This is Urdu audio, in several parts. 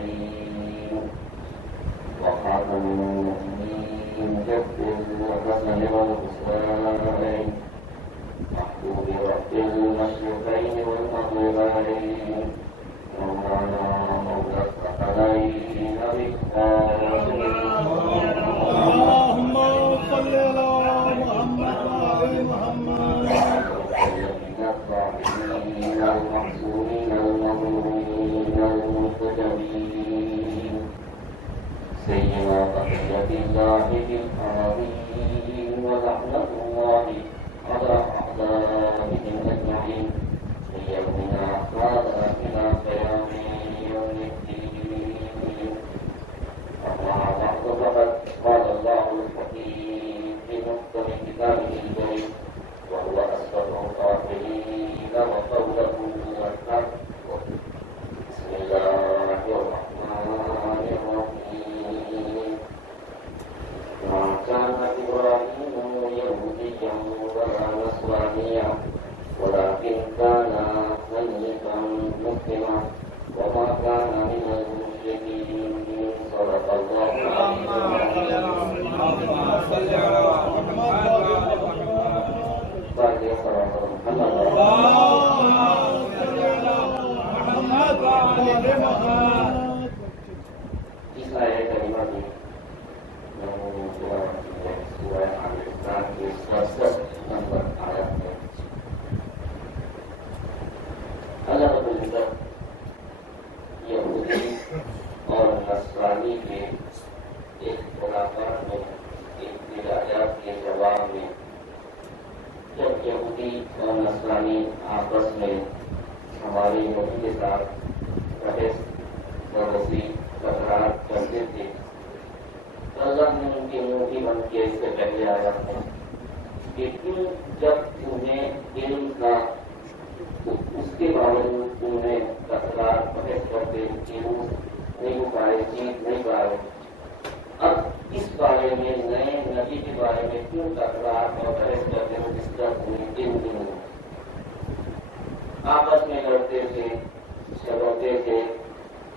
الكريم وخاتم النبيين جد الحسن والحسين محبوب رب المشرقين والمغربين مولانا مولى الثقلين بالقاسم اللهم صل على محمد وعلى محمد الطاهرين المحسومين المظلومين المنتجبين سيدنا بقية الله في الأراضين ولعنة الله على أعدائهم أجمعين ليومنا هذا إلى قيام يوم الدين. أما بعد فقد قال الله الحكيم في محكم كتابه الكريم وهو أصدق القائلين وقوله الحق. بسم الله الرحمن الرحيم. ما كان إبراهيم يهوديا ولا نصرانيا ولكن كان حنيفا مسلما وما كان من المشركين. صدق الله العظيم. اس آیت کریمہ میں سورہ آل عمران کے 67 نمبر آیت میں اللہ رب العزت یہودی اور نصرانی کے ایک ملاقات میں ایک ہدایات کے جواب میں جب یہودی اور نصرانی آپس میں ہماری نبی کے ساتھ بحث برسی تکرار کرتے تھے تو اللہ نے ان کے منہ کی بند کے اس سے پہلے آیا تھا کہ کیوں جب انہیں علم کا اس کے باوجود انہیں تکرار بحث کرتے کیوں نہیں پائے جیت نہیں پائے. اب اس بارے میں نئے نبی کے بارے میں کیوں تکرار اور بحث کرتے ہیں جس کا انہیں علم نہیں. آپس میں لڑتے تھے جھگڑتے تھے.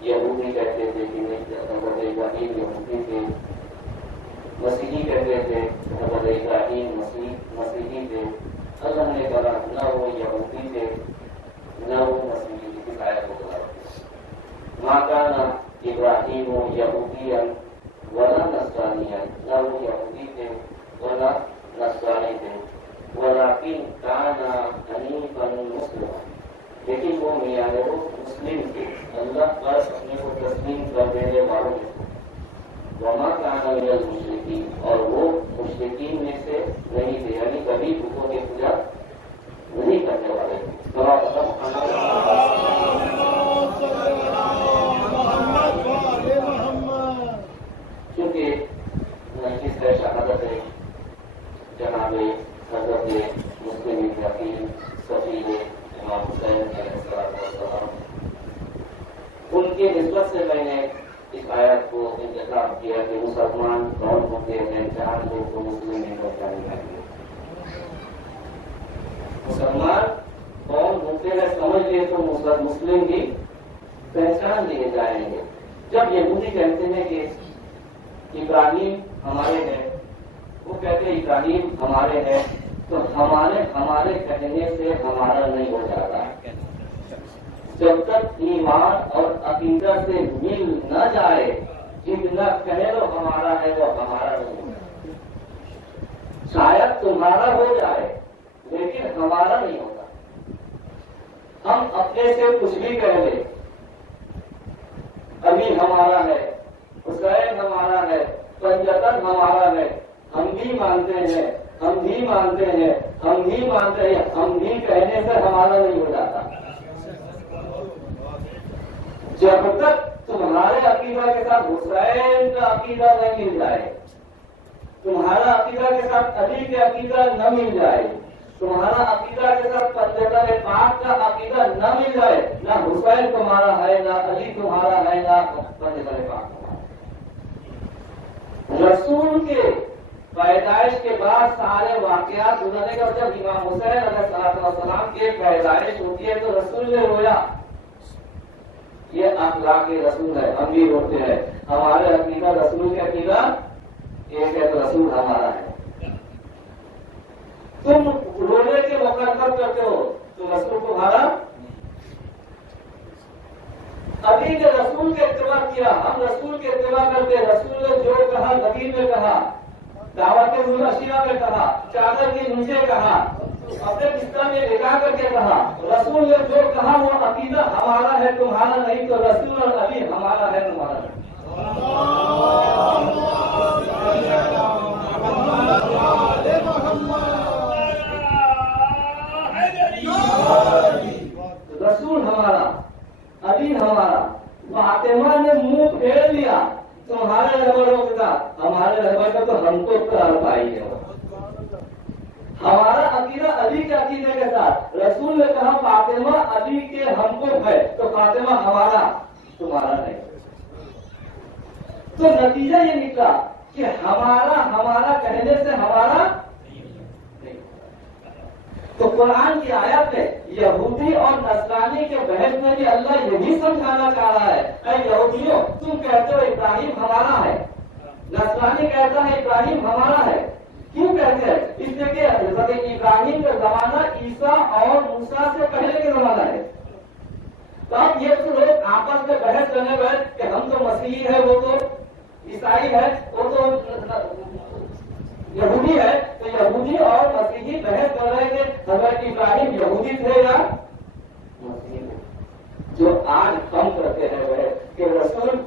یہودی کہتے تھے کہ حضرت ابراہیم یہودی تھے. مسیحی کہتے تھے حضرت ابراہیم مسیحی تھے. اللہ نے کہا نہ وہ یہودی تھے نہ وہ مسیحی تھے. کس آیت کو بتا ما کان ابراہیم یہودیا ولا نصرانیا. نہ وہ یہودی تھے ولا نصرانی تھے ولکن کان حنیفا مسلما. لیکن وہ میاں وہ مسلم تھے. اللہ پر اپنے کو تسلیم کر دینے والوں میں تھے. وما کان من المشرکین. اور وہ مشرکین میں سے نہیں تھے یعنی کبھی بتوں کی پوجا نہیں کرنے والے تھے. کیونکہ اس کا شہادت ہے جناب حضرت مسلم حکیم صفی امام حسین علیہ السلام ان کے نسبت سے میں نے اس آیت کو انتخاب کیا کہ مسلمان کون ہوتے ہیں جہاں لوگ کو مسلم نہیں پہچانے چاہیے. مسلمان کون ہوتے ہیں سمجھ لیے تو مسلم ہی پہچان لیے جائیں گے. جب یہودی کہتے ہیں کہ ابراہیم ہمارے ہیں وہ کہتے ہیں ابراہیم ہمارے ہیں تو ہمارے کہنے سے ہمارا نہیں ہو جاتا. جب تک ایمان اور عقیدہ سے مل نہ جائے جتنا کہہ لو ہمارا ہے وہ ہمارا نہیں ہے. شاید تمہارا ہو جائے لیکن ہمارا نہیں ہوتا. ہم اپنے سے کچھ بھی کہہ لیں ابھی ہمارا ہے حسین ہمارا ہے پنجتن ہمارا ہے ہم بھی مانتے ہیں ہم بھی مانتے ہیں ہم بھی مانتے ہیں ہم بھی کہنے سے ہمارا نہیں ہو جاتا. جب تک تمہارے عقیدہ کے ساتھ حسین کا عقیدہ نہیں مل جائے تمہارا عقیدہ کے ساتھ علی کے عقیدہ نہ مل جائے تمہارا عقیدہ کے ساتھ پنجتن پاک کا عقیدہ نہ مل جائے نہ حسین تمہارا ہے نہ علی تمہارا ہے نہ پنجتن پاک تمہارا. رسول کے پیدائش کے بعد سارے واقعات گزرنے کا جب امام حسین علیہ السلام کی پیدائش ہوتی ہے تو رسول نے رویا یہ اخلاق رسول ہے. ہم بھی ہوتے ہیں, ہمارے عقیدہ رسول کے عقیدہ ایک ہے تو رسول ہمارا ہے. تم رونے کے مقرر کرتے ہو تو رسول تمہارا. ابھی نے رسول کے اتباع کیا, ہم رسول کے اتباع کرتے ہیں. رسول نے جو کہا نبی نے کہا, دعوت اشیاء میں کہا, چادر کے نیچے کہا, اپنے بستر میں لگا کر کے کہا. رسول نے جو کہا وہ عقیدہ ہمارا ہے, تمہارا نہیں. تو رسول اور نبی ہمارا ہے, تمہارا نہیں. رسول ہمارا, ابھی ہمارا. فاطمہ نے منہ پھیر لیا تمہارے رہبروں کے ساتھ, ہمارے رہبر کا تو ہم کو کر پائی ہے. ہمارا عقیدہ علی کے عقیدے کے ساتھ. رسول نے کہا فاطمہ علی کے ہم کو ہے, تو فاطمہ ہمارا, تمہارا نہیں. تو نتیجہ یہ نکلا کہ ہمارا کہنے سے ہمارا نہیں. تو قرآن کی آیت میں یہودی اور نصرانی کے بحث میں بھی اللہ یہی سمجھانا چاہ رہا ہے, اے یہودیوں تم کہتے ہو ابراہیم ہمارا ہے, نصرانی کہتا ہے ابراہیم ہمارا ہے. کیوں کہتے ہیں؟ اس لیے کہ حضرت ابراہیم کا زمانہ عیسیٰ اور موسیٰ سے پہلے کے زمانہ ہے. تو اب یہ تو لوگ آپس میں بحث کرنے بیٹھے کہ ہم تو مسیحی ہے, وہ تو عیسائی ہے, وہ تو یہودی ہے. تو یہودی اور مسیحی بحث کر رہے کہ حضرت ابراہیم یہودی تھے یا مسیحی تھے. جو آج ہم کرتے ہیں وہ کہ رسول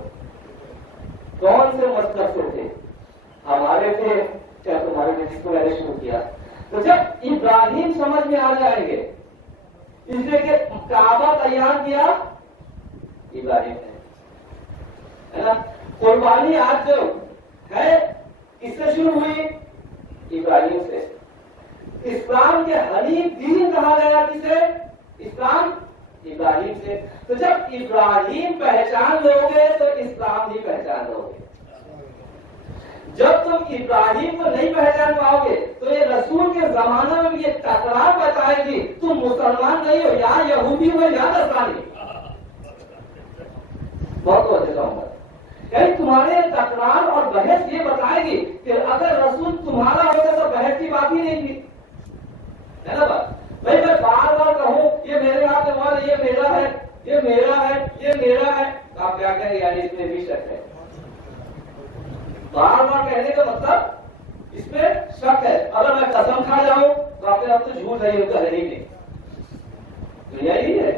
کون سے مذہب سے تھے, ہمارے تھے کیا تمہارے نے, جس کو میں نے شروع کیا. تو جب ابراہیم سمجھ میں آ جائیں گے, اس لیے کہ کعبہ تیار کیا ابراہیم نے, ہے نا. قربانی آج جو ہے کس سے شروع ہوئی, ابراہیم سے. اسلام کے حنیف دین کہا گیا کسے, اسلام, ابراہیم سے. تو جب ابراہیم پہچان لو گے تو اسلام بھی پہچان لو گے. جب تم ابراہیم کو نہیں پہچان پاؤ گے تو یہ رسول کے زمانہ میں یہ تکرار بتائے گی تم مسلمان نہیں ہو, یا یہودی ہو یا نصرانی. بہت وجہ ہوں گا یعنی تمہارے تکرار اور بحث یہ بتائے گی کہ اگر رسول تمہارا ہوتا تو بحث کی بات ہی نہیں تھی, ہے نا بات. بھائی میں بار بار کہوں یہ میرے ہاتھ میں, یہ میرا ہے, یہ میرا ہے, یہ میرا ہے, آپ کیا کہیں یعنی اس میں بھی شک ہے. بار بار کہنے کا مطلب اس میں شک ہے. اگر میں قسم کھا جاؤں تو آپ اب تو جھوٹ نہیں ہوتا ہے ہی نہیں. تو یہی ہے,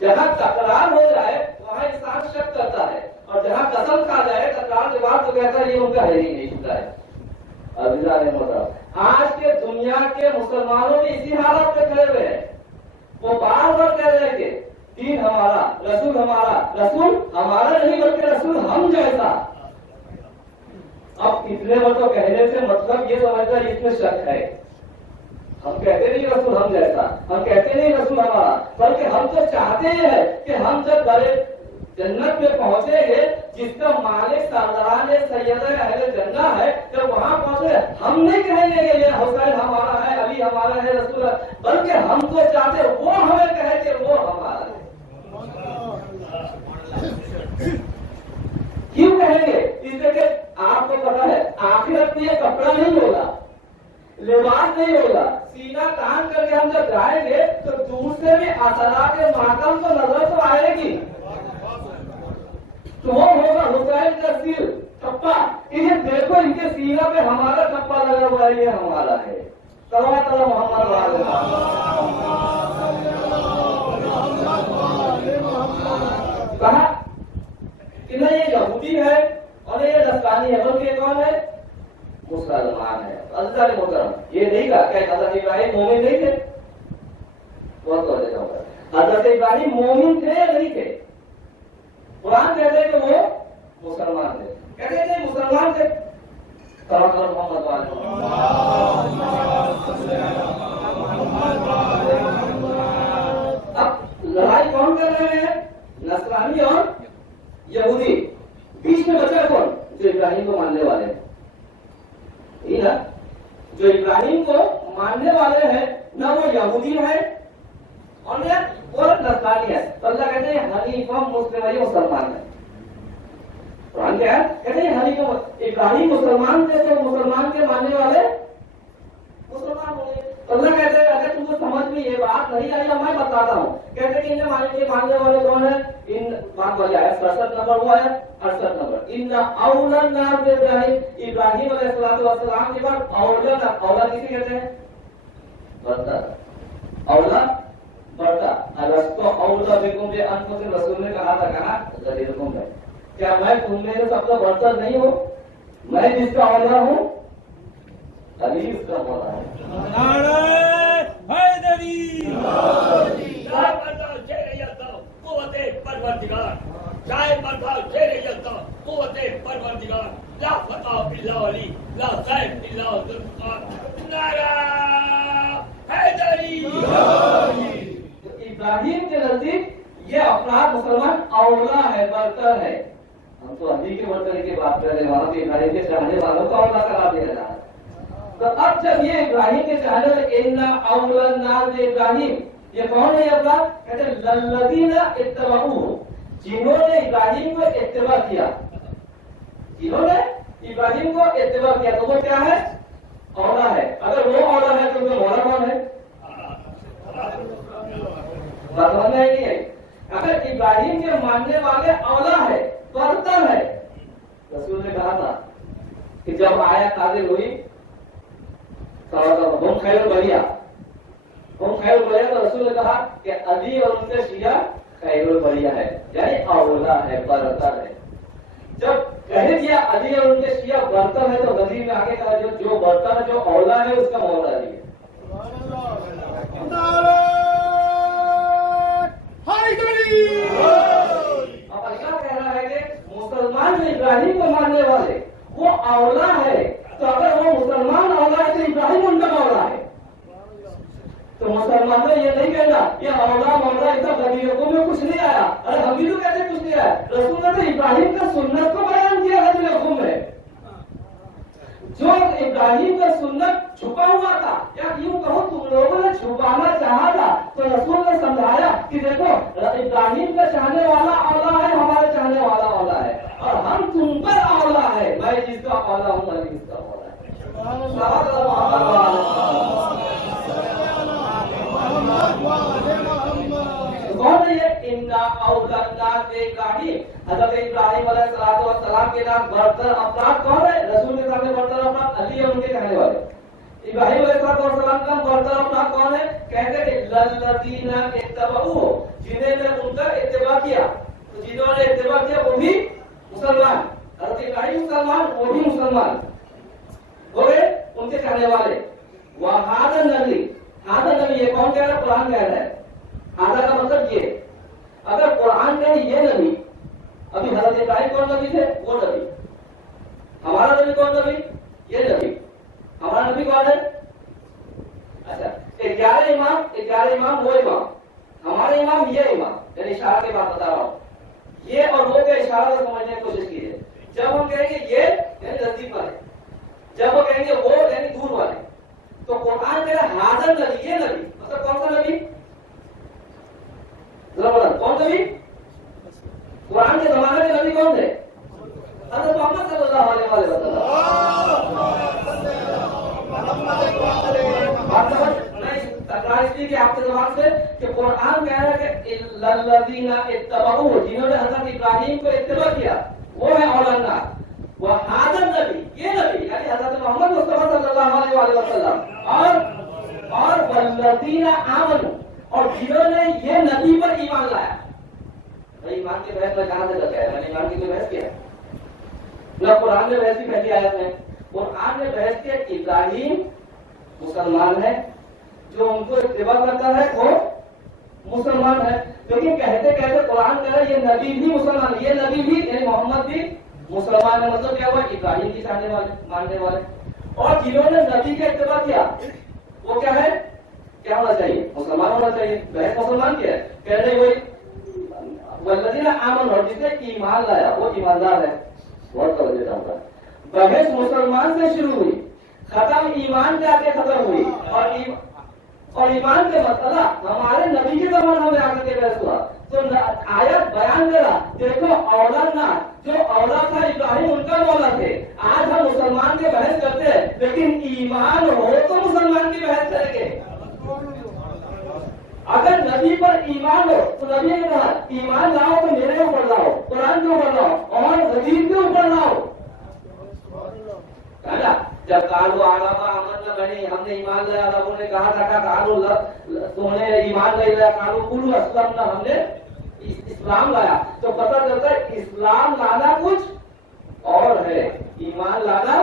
جہاں تکرار ہو جائے وہاں انسان شک کرتا ہے, اور جہاں قسم کھا جائے تکرار کے بعد تو کہتا ہے یہ ان کا ہے ہی نہیں ہوتا ہے. آج کے دنیا کے مسلمانوں بھی اسی حالت میں کھڑے ہوئے ہیں. وہ بار بار کہہ رہے کہ دین ہمارا, رسول ہمارا. رسول ہمارا نہیں بلکہ رسول ہم جیسا. اب اتنے بار تو کہنے سے مطلب یہ سمجھتا ہے اس میں شک ہے. ہم کہتے نہیں رسول ہم جیسا, ہم کہتے نہیں رسول ہمارا, بلکہ ہم تو چاہتے ہیں کہ ہم جب بڑے جنت میں پہنچیں گے جس کا مالک سردار سید اہل جنہ ہے, جب وہاں پہنچے ہم نہیں کہیں گے کہ یہ حسین ہمارا ہے, علی ہمارا ہے, رسول, بلکہ ہم تو چاہتے وہ ہمیں کہے کہ وہ ہمارا ہے. کیوں کہیں گے؟ اس لیے کہ آپ کو پتا ہے آخرت میں یہ کپڑا نہیں ہوگا, لباس نہیں ہوگا. سینہ تان کر کے ہم جب جائیں گے تو دوسرے میں اثرات ماتم تو نظر تو آئے گی. تو وہ ہوگا حسین کا سر ٹپا, یہ دیکھو ان کے سینہ پہ ہمارا ٹپا لگا ہوا ہے, یہ ہمارا ہے. صلوات اللہ محمد کہا کہ نہ یہ یہودی ہے اور یہ نصرانی ہے, بلکہ کون ہے, مسلمان ہے. اللہ محترم یہ نہیں کہا کہ حضرت ابراہیم مومن نہیں تھے. بہت وجہ ہوگا حضرت ابراہیم مومن تھے یا نہیں تھے. قرآن کہتے ہیں کہ وہ مسلمان تھے, کہتے ہیں مسلمان تھے. محمد اب لڑائی کون کر رہے ہیں, نصرانی اور یہودی. بیچ میں بچا کون, جو ابراہیم کو ماننے والے ہیں. جو ابراہیم کو ماننے والے ہیں, نہ وہ یہودی ہے اور نہ وہ نصرانی ہے. تو اللہ کہتے ہیں حنیفم مسلم، یہ مسلمان ہے. قرآن کیا ہے؟ کہتے ہیں حنیفم، ابراہیم مسلمان تھے تو مسلمان کے ماننے والے مسلمان ہوں گے. اللہ کہتے ہیں اگر تم کو سمجھ میں یہ بات نہیں آئی میں بتاتا ہوں. کہتے ہیں کہ ماننے والے کون ہیں؟ ان بات والی آیت 67 نمبر ہوا ہے 68 نمبر. ان اولا الناس ابراہیم علیہ السلام کے بعد اولا کسی کہتے ہیں؟ برتا. اولا برتا. الستو اولا بکم بانفسکم، رسول نے کہا تھا کہا غیرکم ہے، کیا میں تم میں سے سب سے برتر نہیں ہوں؟ میں جس کا اولا ہوں علی اس کا مولا ہے. نعرہ حیدری. لا مرتا شریعت قوت پروردگار، شاہ مرتا شریعت قوت پروردگار، لا فتح الا ولی، لا سیف الا ذوالفقار. نعرہ حیدری. ابراہیم کے نزدیک یہ افراد مسلمان اولا ہے، برتر ہے. ہم تو علی کے برتری کی بات کر رہے ہیں، وہاں پہ ابراہیم کے چاہنے والوں کا اولا قرار دیا جا رہا ہے. تو اب جب یہ ابراہیم کے چاہنے والے انا اولا الناس ابراہیم، یہ کون ہے افراد؟ کہتے ہیں للذین اتبعوہ، جنہوں نے ابراہیم کو اتباع کیا. جنہوں نے ابراہیم کو اتباع کیا تو وہ کیا ہے؟ اولا ہے. اگر وہ اولا ہے تو مولا کون ہے؟ بات سمجھ میں نہیں ہے. اگر ابراہیم کے ماننے والے اولا ہے، برتر ہے. رسول نے کہا تھا کہ جب آیت نازل ہوئی ہم خیر البریہ، ہم خیر البریہ، تو رسول نے کہا کہ علی اور ان سے شیعہ خیر البریہ ہے، یعنی اولا ہے، برتر ہے. جب کہہ دیا علی اور ان کے شیعہ برتر ہے تو غزیر میں آگے کہا جو برتر جو اولا ہے اس کا مولا علی ہے. نعرہ حیدری. اب اللہ کہہ رہا ہے کہ مسلمان جو ابراہیم کو ماننے والے وہ اولا ہے، تو اگر وہ مسلمان اولا ہے تو ابراہیم ان کا مولا ہے. تو مسلمان نے یہ نہیں کہنا کہ اولا مولا ایسا غریبوں میں کچھ نہیں آیا. ارے ہم بھی تو کہتے کچھ نہیں آیا. رسول نے تو ابراہیم کا سنت کو بیان کیا غریبوں میں. جو ابراہیم کا سنت چھپا ہوا تھا، یا یوں کہو تم لوگوں نے چھپانا چاہا تھا، تو رسول نے سمجھایا کہ دیکھو ابراہیم کا چاہنے والا اولا ہے، ہمارے چاہنے والا اولا ہے، اور ہم تم پر اولا ہے. میں جس کا اولا ہوں میں جس کا اولا ہے. کون ہے یہ؟ انا اولا الناس ابراہیم. حضرت ابراہیم علیہ السلام کے نام برتر افراد کون ہے؟ رسول کے سامنے برتر افراد علی اور ان کے کہنے والے. ابراہیم علیہ السلام کا برتر افراد کون ہے؟ کہتے ہیں للذین اتبعوہ، جنہیں نے ان کا اتباع کیا. تو جنہوں نے اتباع کیا وہ بھی مسلمان. حضرت ابراہیم مسلمان، وہ بھی مسلمان ہو گئے، ان کے کہنے والے. وہذا النبی، ہذا نبی، یہ کون کہہ رہا ہے؟ قرآن کہہ رہا ہے. ہذا کا مطلب یہ، اگر قرآن کہے یہ نبی، ابھی حضرت ابراہیم کون نبی تھے؟ وہ نبی. ہمارا نبی کون نبی؟ یہ نبی. ہمارا نبی کون ہے؟ اچھا 11 امام وہ امام، ہمارے امام یہ امام، یعنی اشارہ کی بات بتا رہا ہوں. یہ اور وہ کے اشارہ کو سمجھنے کی کوشش کیجیے. جب ہم کہیں گے یہ یعنی نزدیک والے، جب وہ کہیں گے وہ یعنی دور والے. تو قرآن کہہ رہا ہے حاضر نبی، یہ نبی مطلب کون سا نبی؟ کون نبی؟ قرآن کے زمانے کے نبی کون تھے؟ حضرت محمد صلی اللہ علیہ وسلم. اس لیے کہ آپ کے زبان سے کہ قرآن کہہ رہا ہے کہ للذین اتبعوہ، جنہوں نے حضرت ابراہیم کو اتباع کیا وہ ہے اولا. وہ حاضر نبی، یہ نبی یعنی حضرت محمد مصطفیٰ صلی اللہ علیہ وسلم، اور والذین آمنوا، اور جنہوں نے یہ نبی پر ایمان لایا. ایمان کی بحث میں کہاں سے کرتا ہے؟ میں نے ایمان کی کوئی بحث کیا نہ قرآن نے بحث کی پہلی آیت میں. قرآن نے بحث کیا ابراہیم مسلمان ہے، جو ان کو اتباع کرتا ہے وہ مسلمان ہے. لیکن کہتے کہتے قرآن کہہ رہا ہے یہ نبی بھی مسلمان، یہ نبی بھی یعنی محمد بھی مسلمان ہے. مطلب کیا ہوا؟ ابراہیم کی چاہنے والے، ماننے والے. اور جنہوں نے نبی کا اتباع کیا وہ کیا ہے؟ کیا ہونا چاہیے؟ مسلمان ہونا چاہیے. بحث مسلمان کیا ہے؟ کہہ رہے وہی والذین آمنوا، اور جس نے ایمان لایا وہ ایماندار ہے. بہت توجہ چاہتا ہے. بحث مسلمان سے شروع ہوئی، ختم ایمان جا کے ختم ہوئی. اور اور ایمان کے مسئلہ ہمارے نبی کے زمانے میں آگے کے بحث ہوا تو آیت بیان کرا دیکھو اولاد نہ جو اولاد تھا ابراہیم ان کا مولا تھے. آج ہم مسلمان کے بحث کرتے ہیں لیکن ایمان ہو تو مسلمان کی بحث کریں گے. اگر نبی پر ایمان ہو تو نبی نے کہا ایمان لاؤ تو میرے اوپر لاؤ, قرآن کے اوپر لاؤ اور حدیث کے اوپر لاؤ. جب کالو آگا امن نہ بنی ہم نے ایمان لایا, لوگوں نے کہا تھا کالو تم نے ایمان نہیں لایا, کالو کلو اسلم نہ ہم نے اسلام لایا. تو پتہ چلتا ہے اسلام لانا کچھ اور ہے, ایمان لانا.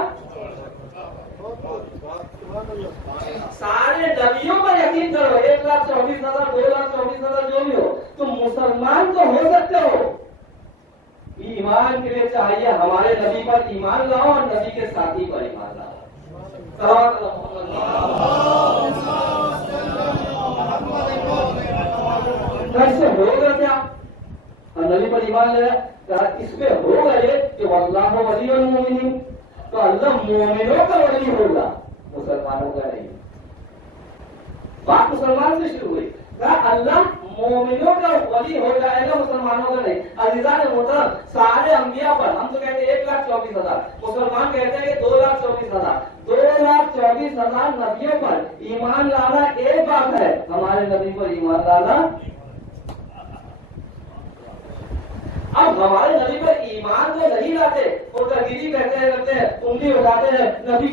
سارے نبیوں پر یقین کرو, 1,24,000 2,24,000 جو بھی ہو, تم مسلمان تو ہو سکتے ہو. ایمان کے لیے چاہیے ہمارے نبی پر ایمان لاؤ اور نبی کے ساتھی پر ایمان لاؤ. کیسے ہوگا کیا؟ اور نبی پر ایمان لے رہا اس پہ ہوگا یہ کہ اللہ ولی المومنین, تو اللہ مومنوں کا ولی ہوگا, مسلمانوں کا نہیں. بات مسلمان سے شروع ہوئی, اللہ مومنوں کا ولی ہو جائے گا, مسلمانوں کا نہیں. عزیزان محترم, سارے انبیاء پر ہم تو کہتے ہیں 1,24,000, مسلمان کہتے ہیں کہ 2,24,000, 2,24,000 نبیوں پر ایمان لانا ایک بات ہے, ہمارے نبی پر ایمان لانا. اب ہمارے نبی پر ایمان کو نہیں لاتے, وہ ترغیبی کرتے ہیں, انگلی اٹھاتے ہیں, نبی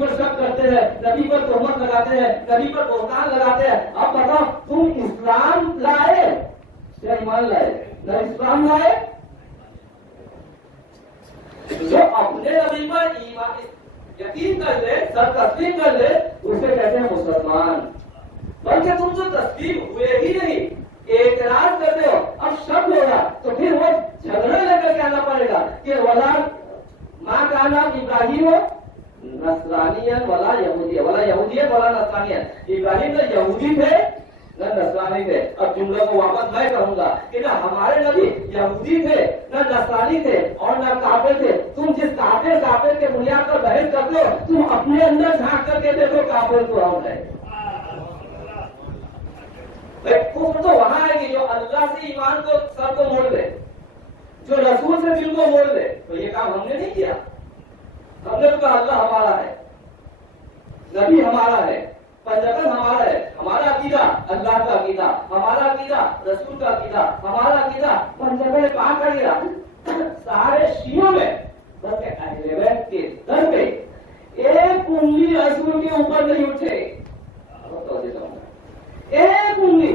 پر شک کرتے ہیں, نبی پر تہمت لگاتے ہیں, نبی پر بہتان لگاتے ہیں. اب بتاؤ تم اسلام لائے یا ایمان لائے؟ نہ اسلام لائے. جو اپنے نبی پر ایمان یقین کر لے, سر تسلیم کر لے, اسے کہتے ہیں مسلمان. بلکہ تم تو تسلیم ہوئے ہی نہیں, اعتراض کرتے ہو, اب شک ہوگا تو پھر وہ جھگڑے لے کر کے آنا پڑے گا کہ ولا ماں کا نام ابراہیم ہو نصرانین ولا یہودی, ولا یہودی ولا نصرانین. ابراہیم نہ یہودی تھے نہ نصرانی تھے. اب جملے کو واپس میں کہوں گا کہ نہ ہمارے نبی یہودی تھے نہ نصرانی تھے اور نہ کافر تھے. تم جس کافر کے بنیاد پر بحث کرتے ہو, تم اپنے اندر جھانک کر کے دیکھو کافر تو ہم ہے. کفر تو وہاں ہے کہ جو اللہ سے ایمان کو سر کو موڑ دے, جو رسول سے دل کو موڑ دے. تو یہ کام ہم نے نہیں کیا. ہم نے تو کہا اللہ ہمارا ہے, نبی ہمارا ہے, پنجابن ہمارا ہے, ہمارا عقیدہ اللہ کا عقیدہ, ہمارا عقیدہ رسول کا عقیدہ, ہمارا عقیدہ پنجابن پاک کا عقیدہ. سارے شیعوں میں بلکہ اہل بیت کے در پہ ایک انگلی رسول کے اوپر نہیں اٹھے. ایک انگلی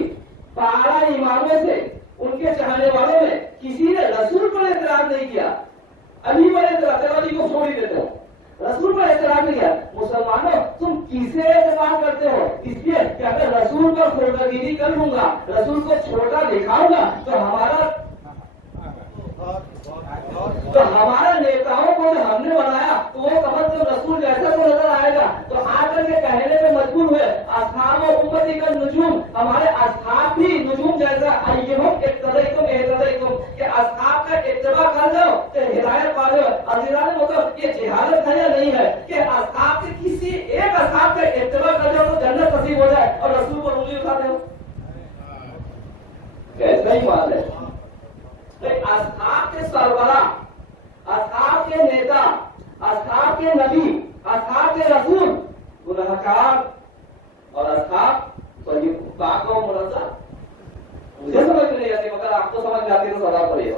12 اماموں سے ان کے چاہنے والوں میں کسی نے رسول پر اعتراض نہیں کیا. علی پر اعتراض, علی کو چھوڑ ہی دیتے ہو, رسول پر اعتراض نہیں کیا. مسلمانوں تم کسے اعتراض کرتے ہو؟ اس لیے کہ اگر رسول پر خردگیری کر لوں گا, رسول کو چھوٹا دکھاؤں گا تو ہمارا نیتاؤں کو جو ہم نے بنایا تو وہ کم از کم رسول جیسا تو نظر آئے گا. تو آ کر کے کہنے پہ مجبور ہوئے اصحاب و امتی کا نجوم, ہمارے اصحاب بھی نجوم جیسا کہ اصحاب کا اتباع کر جاؤ تو ہدایت پا جاؤ. عزیزان مطلب یہ جہالت ہے یا نہیں ہے کہ اصحاب سے کسی ایک اصحاب کا اتباع کر جاؤ تو جنت نصیب ہو جائے اور رسول پر انگلی اٹھاتے ہو؟ کیسا ہی بات ہے. اصحاب کے سربراہ, اصحاب کے نیتا, اصحاب کے نبی, اصحاب کے رسول گنہگار اور اصحاب پاک و منزہ. مجھے سمجھ نہیں آتی مگر آپ کو سمجھ جاتی تو سزا پڑے گا.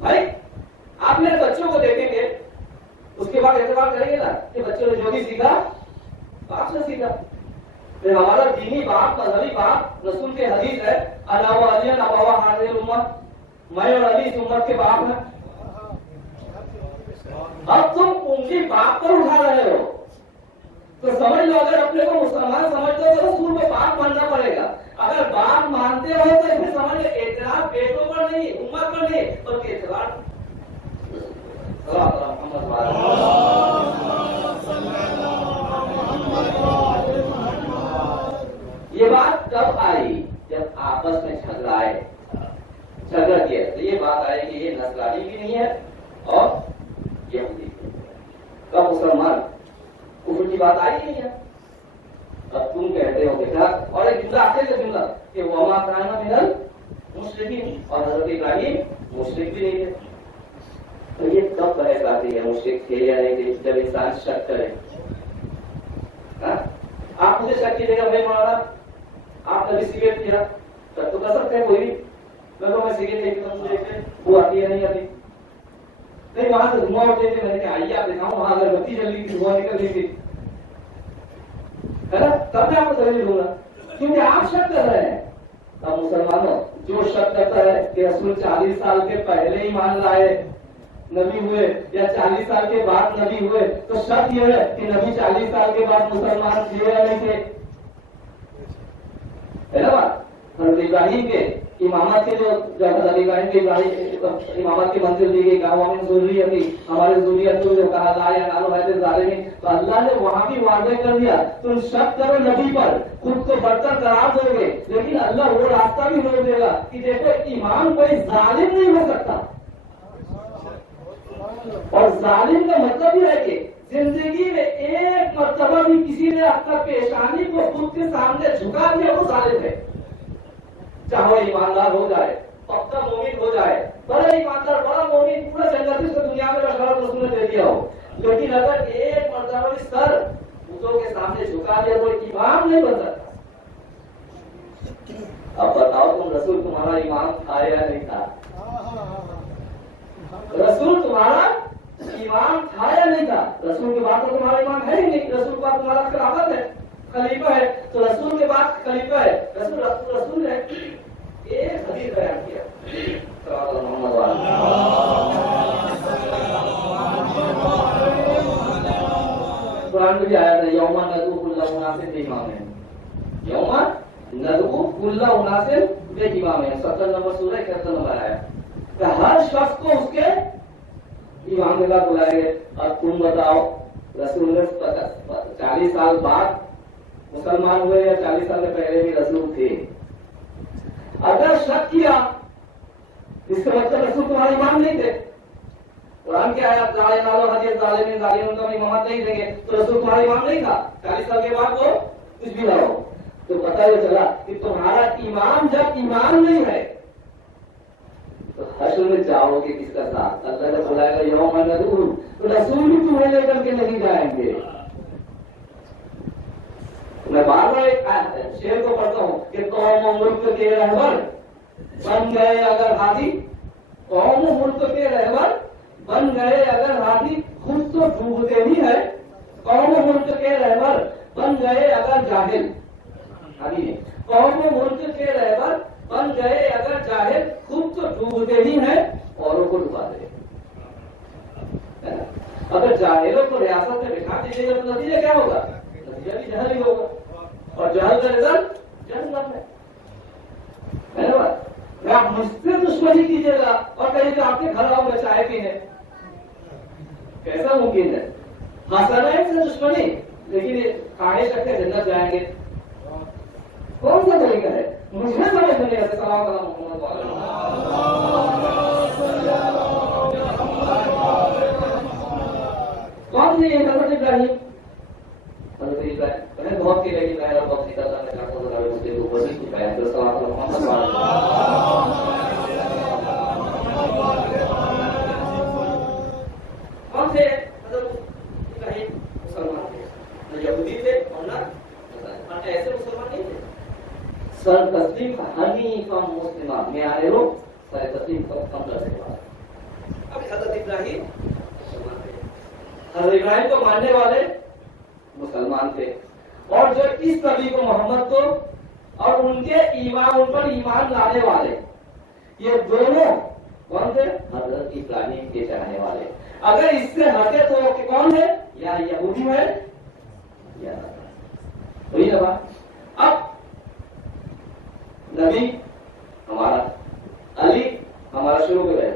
بھائی آپ میرے بچوں کو دیکھیں گے, اس کے بعد اعتبار کریں گے نا کہ بچوں نے جو بھی سیکھا باپ سے سیکھا. ہمارا دینی باپ, مذہبی باپ رسول کے حدیث ہے, انا و علی ابوا ہذہ الامت, میں اور علی اس امت کے باپ ہیں. اب تم انگلی باپ پر اٹھا رہے ہو تو سمجھ لو اگر اپنے کو مسلمان سمجھتے ہو تو رسول کو باپ ماننا پڑے گا. اگر باپ مانتے ہو تو پھر سمجھ لو اعتراض بیٹوں پر نہیں, امت پر نہیں, بلکہ اعتراض یہ بات کب آئی؟ جب آپس میں جھگڑا کیا تو یہ بات آئے کہ یہ نصرانی بھی نہیں ہے اور یہودی بھی. اب تم کہتے ہو بیٹا، اور ایک جملہ آخر کا جملہ کہ وما کان من المشرکین، اور حضرت ابراہیم مشرک بھی نہیں تھے. تو یہ کب بحث آتی ہے مشرک تھے یا نہیں تھے؟ جب انسان شک کرے. آپ مجھے شک کیجیے گا بھائی مولانا آپ نے بھی سگریٹ پیا، شک تو کر سکتے ہیں کوئی بھی. میں تو میں سگریٹ نہیں پیتا ہوں، مجھے وہ آتی ہے نہیں آتی؟ نہیں، وہاں سے دھواں اٹھے تھے، میں نے کہا آئیے آپ دکھاؤں، وہاں اگر بتی جل رہی تھی، دھواں نکل رہی تھی، ہے نا؟ تب میں آپ کو دلیل دوں گا، کیونکہ آپ شک کر رہے ہیں. اب مسلمانوں جو شک کرتا ہے کہ رسول 40 سال کے پہلے ایمان لائے نبی ہوئے یا 40 سال کے بعد نبی ہوئے، تو شک یہ ہے کہ نبی 40 سال کے بعد مسلمان تھے یا نہیں تھے. ہے نا بات؟ حضرت ابراہیم کے امامت کے جو حضرت ابراہیم کے امامت کی منزل دی گئی، گاؤں میں ضروریت تھی ہمارے ضروریت کو جو کہا لا یا نالو ہے ظالمین، تو اللہ نے وہاں بھی واضح کر دیا تم شک کرو نبی پر، خود کو برتر قرار دو گے، لیکن اللہ وہ راستہ بھی روک دے گا کہ دیکھو ایمان کوئی ظالم نہیں ہو سکتا. اور ظالم کا مطلب یہ ہے کہ زندگی میں ایک مرتبہ بھی کسی نے اپنا پیشانی کو خود کے سامنے جھکا دیا وہ ظالم ہے. چاہے وہ ایماندار ہو جائے، پختہ مومن ہو جائے، بڑا ایماندار بڑا مومن پورا جنت اس کو دنیا میں بشارت رسول نے دے دیا ہو، لیکن اگر ایک مرتبہ بھی سر بتوں کے سامنے جھکا دیا تو امام نہیں بن سکتا. اب بتاؤ تم رسول تمہارا ایمان تھا یا نہیں تھا؟ رسول تمہارا ایمان تھا یا نہیں تھا؟ رسول کے بعد تو تمہارا ایمان ہے ہی نہیں. رسول کے بعد تمہارا خلافت ہے، خلیفہ ہے، تو رسول کے بعد خلیفہ ہے. رسول نے ایک حدیث بیان کیا، محمد قرآن میں بھی آیا تھا یوم ندعو کل اناس بامامہم، یوم ندعو کل اناس بامامہم، 70 نمبر سورہ 71 نمبر آیا کہ ہر شخص کو اس کے امام کے بعد بلائیں گے. اب تم بتاؤ رسول نے 40 سال بعد مسلمان ہوئے یا 40 سال پہلے بھی رسول تھے؟ اگر شک کیا اس کا مطلب رسول تمہارے امام نہیں تھے. قرآن کیا ہے لا ینالو حدیث ظالمین، ظالموں کا امامت نہیں دیں گے، تو رسول تمہارا امام نہیں تھا. 40 سال کے بعد وہ کچھ بھی نہ ہو. تو پتہ یہ چلا کہ تمہارا ایمان جب ایمان نہیں ہے تو حشر میں چاہو گے کس کا ساتھ؟ اللہ نے بلائے گا یوم ندعو، تو رسول بھی تمہیں لے کر کے نہیں جائیں گے. میں بار بار ایک شعر کو پڑھتا ہوں کہ قوم و ملک کے رہبر بن گئے اگر ہادی، قوم و ملک کے رہبر بن گئے اگر ہادی، خود تو ڈوبتے ہی ہے. قوم و ملک کے رہبر بن گئے اگر جاہل، قوم و ملک کے رہبر بن گئے اگر جاہل، خود تو ڈوبتے ہی ہیں اوروں کو ڈبا دے. اگر جاہلوں کو ریاست میں بٹھا دیجیے گا تو نتیجہ کیا ہوگا؟ نتیجہ بھی جہل ہی ہوگا، اور جہل کا رزلٹ جہنم ہے. آپ مجھ سے دشمنی کیجیے گا اور کہیں کہ آپ کے گھر آؤ میں چائے پینے، کیسا ممکن ہے؟ حسنین سے دشمنی لیکن کھانے شک کے جنت جائیں گے، کون سا طریقہ ہے؟ مجھے سمجھ نہیں آتا. سلام علیکم محمد کون سی حضرت ابراہیم؟ حضرت ابراہیم بہت کی لگی ہے اور بہت نکلتا ہے کیا کو لگا اس کے اوپر ہی بیان کر. سلام علیکم محمد کون سے حضرت ابراہیم؟ مسلمان تھے، نہ یہودی تھے اور نہ ایسے مسلمان نہیں تھے. سر تسلیم حنیفا مسلمہ میں آنے لوگ سر تسلیم کم کرنے والے. اب حضرت ابراہیم مسلمان تھے، حضرت ابراہیم کو ماننے والے مسلمان تھے، اور جو اس نبی کو محمد کو اور ان کے ایمان ان پر ایمان لانے والے، یہ دونوں کون تھے؟ حضرت ابراہیم کے چاہنے والے. اگر اس سے ہٹے تو کون ہے؟ یا یہودی ہے یا وہی نا. اب نبی ہمارا، علی ہمارا شروع ہو گئے،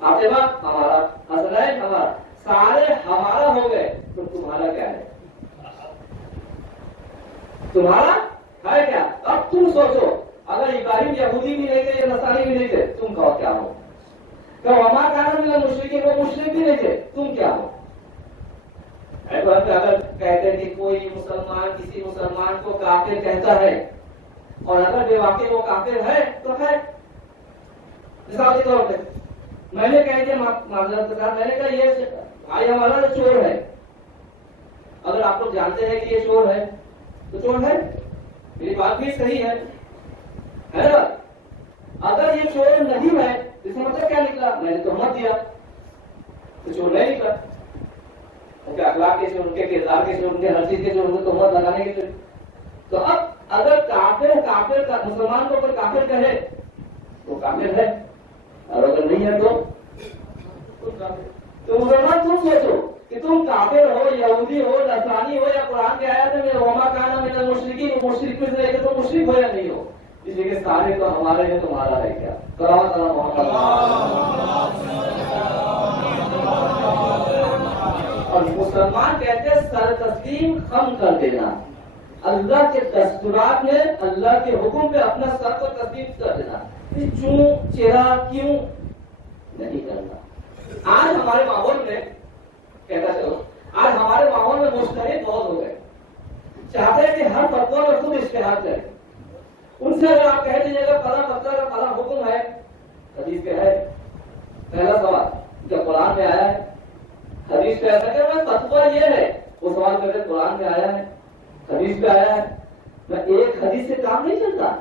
فاطمہ ہمارا، حسنین ہمارا، سارے ہمارا ہو گئے، تو تمہارا کیا ہے؟ تمہارا ہے کیا؟ اب تم سوچو اگر ابراہیم یہودی بھی نہیں تھے یا نصرانی بھی نہیں تھے، تم کہو کیا ہو؟ کہ وما کان من المشرکین، وہ مشرک بھی نہیں تھے، تم کیا ہو؟ اگر کہتے ہیں کہ کوئی مسلمان کسی مسلمان کو کافر کہتا ہے اور اگر بے واقع وہ کافر ہے تو ہے. مثال کے طور پہ میں نے کہہ دیا معذرت کے ساتھ، میں نے کہا یہ بھائی ہمارا چور ہے. اگر آپ لوگ جانتے ہیں کہ یہ چور ہے تو چور ہے، میری بات بھی صحیح ہے نا. اگر یہ چور نہیں ہے اس کا مطلب کیا نکلا؟ میں نے تہمت دیا تو چور نہیں نکلا. ان کے اخلاق کے چور، ان کے کردار کے چور، ان کے ہر چیز کے چور، ان کو تہمت لگانے کے چور. تو اب اگر کافر مسلمان کو کوئی کافر کہے وہ کافر ہے، اور اگر نہیں ہے تو مسلمان تم سوچو کہ تم کافر ہو، یہودی ہو، نصرانی ہو، یا قرآن کے آیت میں وما کان من المشرکین، مشرک میں سے تم مشرک ہو یا نہیں ہو. اس لیے کہ سارے تو ہمارے ہیں، تمہارا ہے کیا؟ محمد. اور مسلمان کہتے ہیں سر تسلیم خم کر دینا، اللہ کے دستورات میں اللہ کے حکم پہ اپنا سر کو تسلیم کر دینا، چوں چرا کیوں نہیں کرنا. آج ہمارے ماحول میں کہتا چلو، آج ہمارے ماحول میں مجتہد بہت ہو گئے، چاہتے ہیں کہ ہر فتویٰ میں خود اجتہاد کریں. ان سے اگر آپ کہہ دیجیے گا فلاں فتویٰ کا فلاں حکم ہے، حدیث پہ ہے. پہلا سوال جب قرآن میں آیا ہے، حدیث پہ آیا ہے، فتویٰ یہ ہے، وہ سوال کرتے قرآن میں آیا ہے، حدیث پہ آیا ہے. میں ایک حدیث سے کام نہیں چلتا.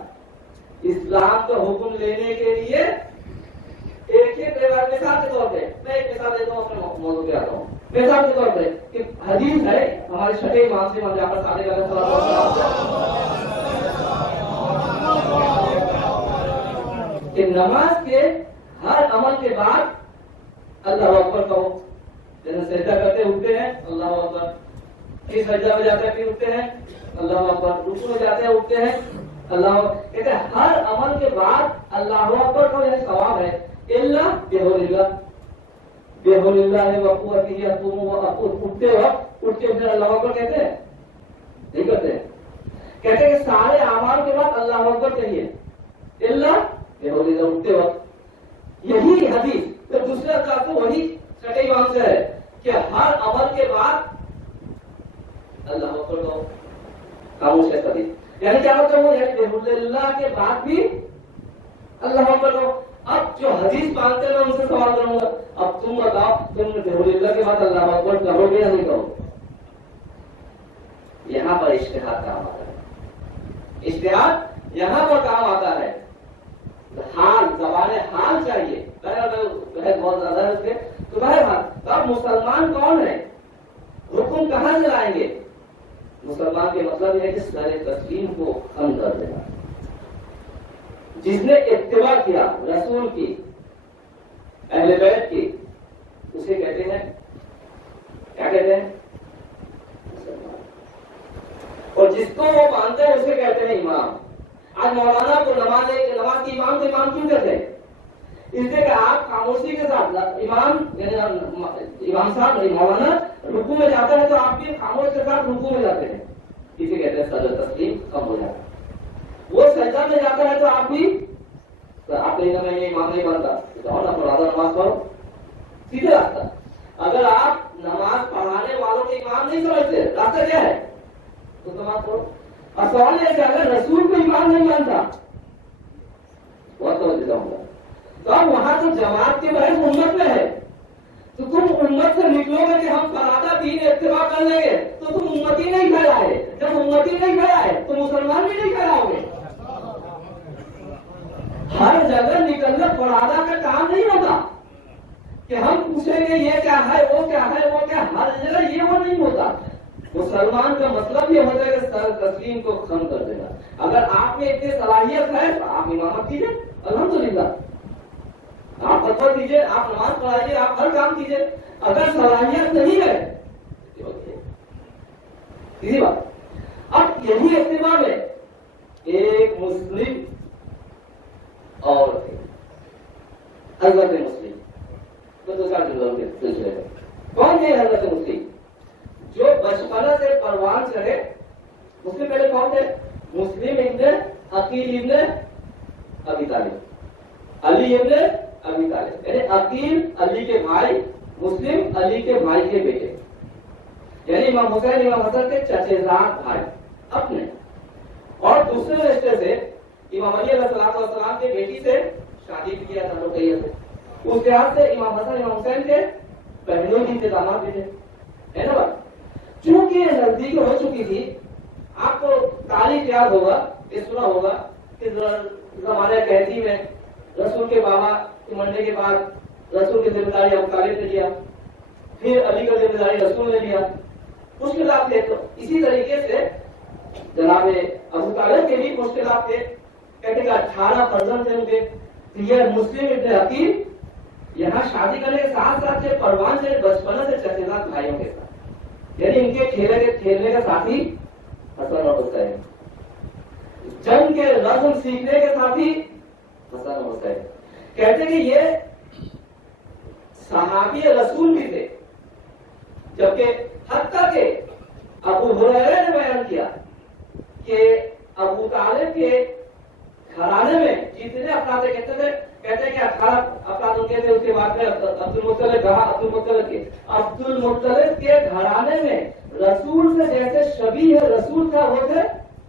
اسلام کا حکم لینے کے لیے ایک مثال کے طور پہ میں ایک مثال دیتا ہوں، اپنے موضوع پہ آتا ہوں. مثال کے طور پہ کہ حدیث ہے ہمارے چھٹے امام سے امام جعفر صادق علیہ السلام کہ نماز کے ہر عمل کے بعد اللہ اکبر کہو. جیسے سجدہ کرتے اٹھتے ہیں اللہ اکبر، پھر سجدہ میں جاتے ہیں پھر اٹھتے ہیں اللہ اکبر، رکوع میں جاتے ہیں اٹھتے ہیں اللہ اکبر. کہتے ہیں ہر عمل کے بعد اللہ اکبر کہو، یعنی ثواب ہے. اللہ بحول اللہ، بحول اللہ وقوتہ یقوم اٹھتے وقت اٹھ کے پھر اللہ اکبر کہتے ہیں نہیں کرتے. کہتے ہیں کہ سارے اعمال کے بعد اللہ اکبر کہیے اللہ بحول اللہ اٹھتے وقت. یہی حدیث پھر دوسرے الفاظ تو وہی چھٹے امام سے ہے کہ ہر عمل کے بعد اللہ اکبر کہو. خاموش ہے کبھی، یعنی کیا مطلب وہ یعنی بحول اللہ کے بعد بھی اللہ اکبر کہو. اب جو حدیث مانتے ہیں میں ان سے سوال کروں گا، اب تم بتاؤ تم بحول اللہ کے بعد اللہ اکبر کہو گے یا نہیں کہو؟ یہاں پر اجتہاد کام آتا ہے. اجتہاد یہاں پر کام آتا ہے. حال زبان حال چاہیے، بہت زیادہ ہے اس کے. تو بہرحال اب مسلمان کون ہے، حکم کہاں سے لائیں گے؟ مسلمان کے مطلب یہ ہے کہ سر تسلیم کو خم کر دینا. جس نے اتباع کیا رسول کی، اہل بیت کی، اسے کہتے ہیں کیا کہتے ہیں؟ مسلمان. اور جس کو وہ مانتے ہیں اسے کہتے ہیں امام. آج مولانا کو نماز کی امام سے امام کیوں کہتے ہیں؟ اس لیے کہ آپ خاموشی کے ساتھ امام یعنی امام صاحب مولانا رکوع میں جاتا ہے تو آپ بھی خاموش کے ساتھ رکوع میں جاتے ہیں، اسے کہتے ہیں صدر تسلیم کم ہو جاتا ہے. وہ سجدہ میں جاتا ہے تو آپ بھی آپ کہیں میں یہ امام نہیں بنتا، جاؤ نا تھوڑا نماز پڑھو، سیدھے راستہ. اگر آپ نماز پڑھانے والوں کے امام نہیں سمجھتے راستہ کیا ہے تو نماز پڑھو. اور سوال یہ کہ اگر رسول کو امام نہیں مانتا بہت توجہ دوں گا تو اب وہاں تو جماعت کے بحث امت میں ہے، تو تم امت سے نکلو گے کہ ہم فرادہ دین اتباع کر لیں گے تو تم امتی نہیں پھیلائے. جب امتی نہیں پھیلائے تو مسلمان بھی نہیں پھیلاؤ گے. ہر جگہ نکلنا فرادہ کا کام نہیں ہوتا کہ ہم پوچھیں گے یہ کیا ہے وہ کیا ہے وہ کیا. ہر جگہ یہ وہ نہیں ہوتا. مسلمان کا مطلب یہ ہوتا ہے کہ سر تسلیم کو خم کر دینا. اگر آپ میں اتنی صلاحیت ہے تو آپ امامت کیجیے، الحمدللہ آپ فتویٰ دیجیے، آپ نماز پڑھائیے، آپ ہر کام کیجیے. اگر صلاحیت نہیں ہے اسی بات. اب یہی اتباع میں ایک مسلم اور حضرت مسلم تو دوسرا سلسلے میں کون ہے حضرت مسلم جو بچپنا سے پروان چڑھے. مسلم پہلے کون تھے؟ مسلم ابن عقیل ابن ابی طالب، علی ابن ابی طالب، یعنی عقیل علی کے بھائی، مسلم علی کے بھائی کے بیٹے. یعنی امام حسین امام حسن کے چچیزاد بھائی اپنے، اور دوسرے رشتے سے امام علی علیہ السلام کے بیٹی سے شادی بھی کیا تھا رقیہ سے، اس لحاظ سے امام حسن امام حسین کے بہنوں کی انتظامات بھی تھے، ہے نا بات؟ چونکہ نزدیک ہو چکی تھی، آپ کو تاریخ یاد ہوگا، یہ سنا ہوگا کہ زمانہ کہتی میں رسول کے بابا کے مرنے کے بعد رسول کی ذمہ داری ابو طالب نے لیا، پھر علی کا ذمہ داری رسول نے لیا، مشکلات تھے، تو اسی طریقے سے جناب ابو طالب کے بھی مشکلات تھے، کہتے کہ 18 فرزند تھے ان کے، یہ مسلم ابن عقیل یہاں شادی کرنے کے ساتھ ساتھ سے پروان سے بچپن سے چچیزاد بھائیوں کے ساتھ، یعنی ان کے کھیلنے کا ساتھی حسن اور حسین، جنگ کے رسم سیکھنے کے ساتھی حسن اور حسین، کہتے کہ یہ صحابی رسول بھی تھے، جبکہ حتیٰ کہ ابو ہریرہ نے بیان کیا کہ ابو طالب کے گھرانے میں جتنے افراد کہتے کہ 18 افراد ان کے تھے، اس کے بعد میں عبد المطلب کے گھرانے میں رسول سے جیسے شبیہ رسول تھا وہ تھے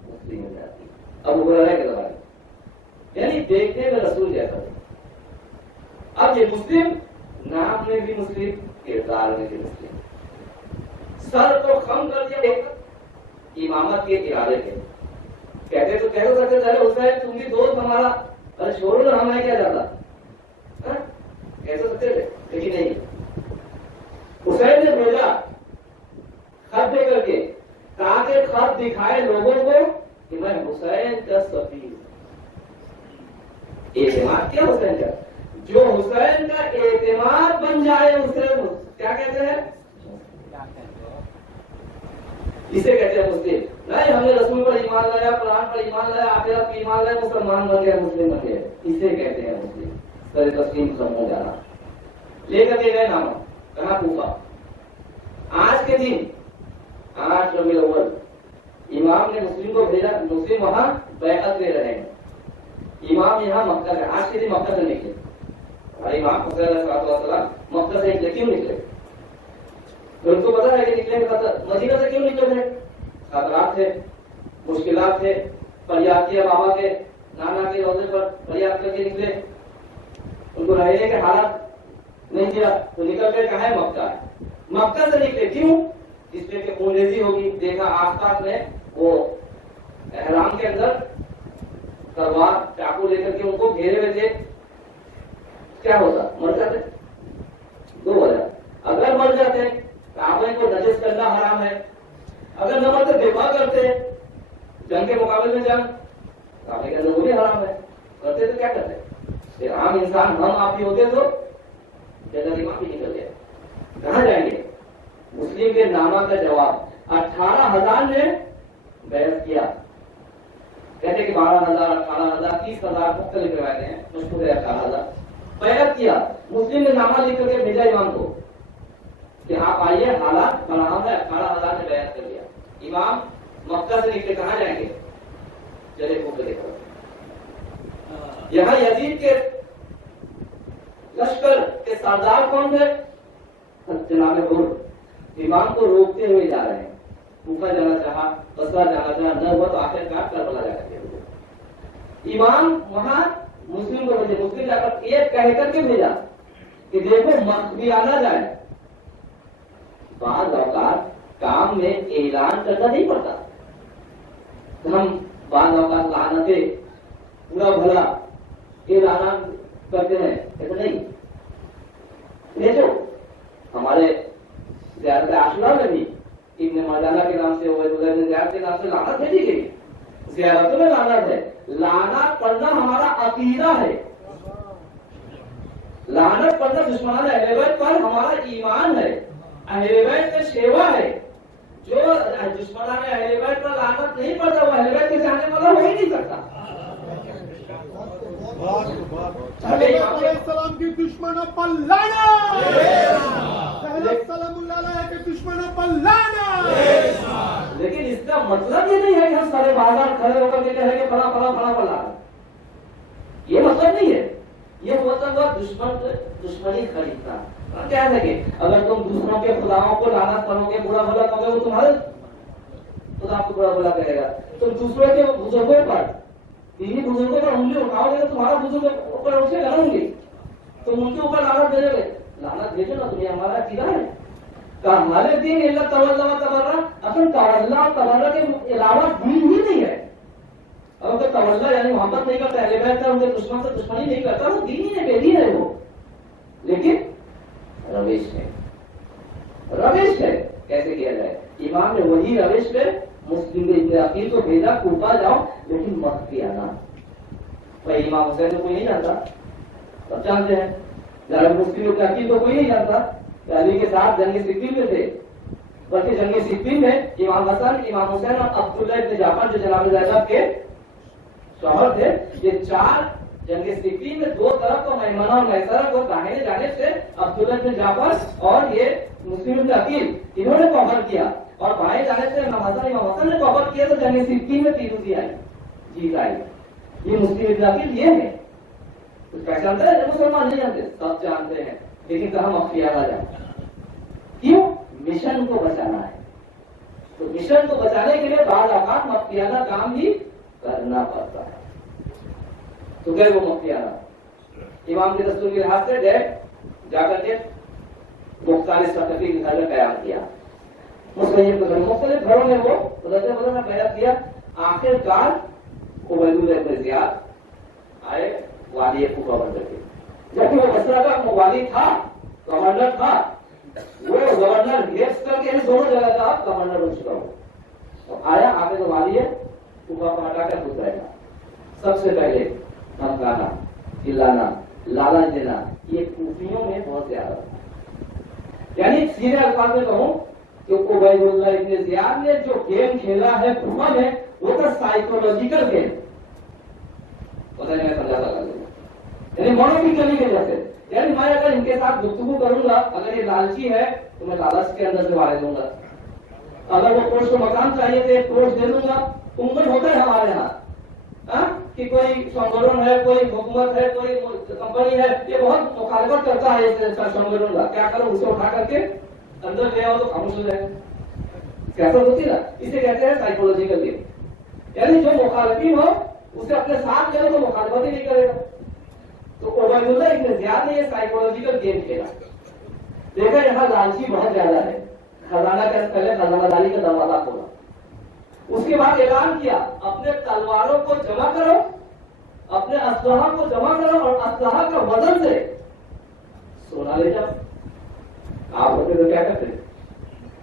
مسلم ابو ہریرہ کے زمانے، یعنی دیکھنے میں رسول جیسا تھا۔ اب یہ مسلم نام میں بھی مسلم، کردار میں بھی مسلم، سر کو خم کر دیا امامت کے ارادے کے، کہتے تو کہہ سکتے تھے حسین تم بھی دوست ہمارا، ارے چھوڑو نا ہمیں کیا جاتا، کہہ سکتے تھے، لیکن نہیں، حسین نے بھیجا خط دے کر کے تاکہ خط دکھائے لوگوں کو کہ میں حسین کا سفیر، اعتماد کیا حسین کا، جو حسین کا اعتماد بن جائے اسے کیا کہتے ہیں، اسے کہتے ہیں مسلم۔ نہیں ہم نے رسول پر ایمان لایا، قرآن پر ایمان لایا، آخرت پر ایمان لایا، مسلمان بن گئے، مسلم بن گئے، اسے کہتے ہیں مسلم۔ سر تسلیم ختم ہو جانا، لے کر کے گئے نامہ کہاں، کوفہ۔ آج کے دن 8 ربیع الاول امام نے مسلم کو بھیجا، مسلم وہاں بیعت لے رہے ہیں، امام یہاں مکہ ہے، آج کے دن مکہ سے نکلے، ہمارے امام حسین علیہ السلام مکہ سے نکلے، کیوں نکلے؟ ان کو پتا ہے کہ نکلے کے بعد مدینہ سے کیوں نکلے تھے؟ خطرات تھے، مشکلات تھے، فریاد کیا بابا کے نانا کے روزے پر فریاد کر کے نکلے، ان کو رہنے کے حالات نہیں دیا تو نکل کے کہاں ہے، مکہ ہے، مکہ سے نکلے، کیوں؟ اس لیے کہ خونریزی ہوگی، دیکھا آس پاس میں وہ احرام کے اندر تلوار چاقو لے کر کے ان کو گھیرے ہوئے تھے، کیا ہوتا، مر جاتے، دو وجہ، اگر مر جاتے کعبے کو نجس کرنا حرام ہے، اگر نہ مرتے دفاع کرتے جنگ کے مقابلے میں جنگ، کعبے کے اندر وہ بھی حرام ہے، کرتے تو کیا کرتے، پھر عام انسان ہم آپ ہی ہوتے تو جنگ امام ہی نکل گیا، کہاں جائیں گے؟ مسلم کے نامہ کا جواب 18,000 نے بیعت کیا، کہتے کہ 12,000 18,000 30,000 مختلف روایتیں ہیں، مشہور ہے 18,000 بیعت کیا، مسلم نے نامہ لکھ کر کے بھیجا امام کو کہ آپ آئیے، حالات فراہم ہے، 18,000 نے بیعت کر لیا، امام مکہ سے نکلے، کہاں جائیں گے؟ چلے کوفہ کی طرف۔ یہاں یزید کے لشکر کے سردار کون تھے؟ جناب غر، امام کو روکتے ہوئے جا رہے ہیں، کوفہ جانا چاہا، بصرہ جانا چاہا، نہ ہوا تو آخر کار کربلا جا کر کے امام وہاں مسلم کو بھیجے، مسلم جا کر یہ کہہ کر کے بھیجا کہ دیکھو مخفیانہ جائے، بعض اوقات کام میں اعلان کرنا نہیں پڑتا، ہم بعض اوقات لعنتیں پورا بھلا اعلان کرتے ہیں، ایسا نہیں، دیکھو ہمارے زیارت عاشورہ میں بھی ابن مردانہ کے نام سے زیارت کے نام سے لعنت بھیجی گئی، زیارتوں میں لعنت ہے، لعنت پڑھنا ہمارا عقیدہ ہے، لعنت پڑھنا دشمنان اہل بیت پر ہمارا ایمان ہے، اہل بیت کا شیوا ہے، جو دشمنان اہل بیت پر لعنت نہیں پڑتا وہ اہل بیت کے چاہنے والا ہو ہی نہیں سکتا۔ علیہ السلام کی دشمنوں پر لعنت، سلام اللہ علیہ کے دشمنوں پر لعنت۔ لیکن اس کا مطلب یہ نہیں ہے کہ ہم سارے بازار کھڑے ہو کر کے کہیں گے فلاں فلاں فلاں پر لعنت، یہ مطلب نہیں ہے، یہ مطلب دشمنی خریدنا، کہہ سکے اگر تم دوسروں کے خداؤں کو لعنت کرو گے برا بھلا کہو گے وہ تمہارے خدا کو برا بھلا کرے گا. تم دوسروں کے بزرگوں پر دینی بزرگوں پر انگلی اٹھاؤ گے تو تمہارا بزرگ اوپر اٹھے گا انگلی, تم ان کے اوپر لعنت بھیجو گے. لعنت بھیجو نا, تمہیں ہمارا عقیدہ ہے کہ ہمارے دین اللہ تولا و تبرا, اصل تولا تبرا کے علاوہ دین ہی نہیں ہے. اگر تولا یعنی محبت نہیں کرتا اہل بیت کا, ان کے دشمن سے دشمنی نہیں کرتا, وہ دین ہی ہے, بے دین ہے وہ. لیکن روش ہے, روش ہے کیسے کیا جائے. امام نے وہی روش پہ مسلم ابن کو بھیجا, کوفہ جاؤ لیکن مت کیا نا. بھائی امام حسین کو کوئی نہیں جانتا, سب جانتے ہیں. مسلم ابن کو کوئی نہیں جانتا. علی کے ساتھ جنگ صفین میں تھے, بلکہ جنگ صفین میں امام حسن, امام حسین اور عبداللہ ابن جعفر جو جناب زینب کے شوہر تھے, یہ چار جنگ صفین میں دو طرف کو میمنہ اور میسرہ کو داہنے جانب سے عبداللہ ابن جعفر اور یہ مسلم ابن عقیل انہوں نے کور کیا, اور بائیں جانب سے امام حسن نے کور کیا, تو جنگ صفین میں تیروزی آئی, جیت آئی. یہ مسلم ابن عقیل یہ ہے. کچھ پہچانتا ہے, مسلمان نہیں جانتے, سب جانتے ہیں, لیکن کہاں مخفیہ آ جائے. کیوں؟ مشن کو بچانا ہے. تو مشن کو بچانے کے لیے بعض اوقات مخفیانہ کام بھی کرنا پڑتا ہے. تو گئے وہ مخفیانہ, امام کے دستور کے لحاظ سے گئے, جا کر کے مختلف صفحی کے گھر میں قیام کیا. مختلف گھروں میں وہ بدلتے بیعت کیا. آخر کار عبید اللہ بن زیاد آئے والی کوفہ بن کے, جبکہ وہ بصرہ کا والی تھا, گورنر تھا, وہ گورنر گیپس کر کے دونوں جگہ کا گورنر ہو چکا ہو. تو آیا آ کے تو والی ہے کوفہ کو ہٹا کر خود رہے گا. سب سے پہلے دھمکانا, چلانا, لالچ دینا, یہ کوفیوں میں بہت زیادہ. یعنی سیدھے الفاظ میں کہوں کہ عبید اللہ ابن زیاد نے جو گیم کھیلا ہے کوفہ میں, وہ تھا سائیکولوجیکل گیم. پتہ نہیں میں سمجھا تھا, یعنی مونوپیکلی کے جیسے. یعنی میں اگر ان کے ساتھ گفتگو کروں گا, اگر یہ لالچی ہے تو میں لالچ کے اندر سے وارد دوں گا. اگر وہ کوش کو مکان چاہیے تو ایک کوش دے دوں گا. عموماً ہوتا ہے ہمارے یہاں کہ کوئی سنگورن ہے, کوئی حکومت ہے, کوئی کمپنی ہے, یہ بہت مخالفت کرتا ہے اس سنگورن کا, کیا کرو اسے اٹھا کر کے اندر لے آؤ تو خاموش ہو جائے. کیسا ہوتی نا, اسے کہتے ہیں سائیکولوجیکل گیم. یعنی جو مخالفین ہو اسے اپنے ساتھ کرے تو مخالفت ہی نہیں کرے گا. تو عبید اللہ ابن زیاد نے یہ سائیکولوجیکل گیم کھیلا. دیکھا یہاں لالچی بہت زیادہ ہے, خزانہ کے پہلے خزانہ داری کا دروازہ کھولا. اس کے بعد اعلان کیا اپنے تلواروں کو جمع کرو, اپنے اسلحہ کو جمع کرو, اور اسلحہ کا وزن سے سونا لے جاؤ. آپ ہوتے تو کیا کرتے؟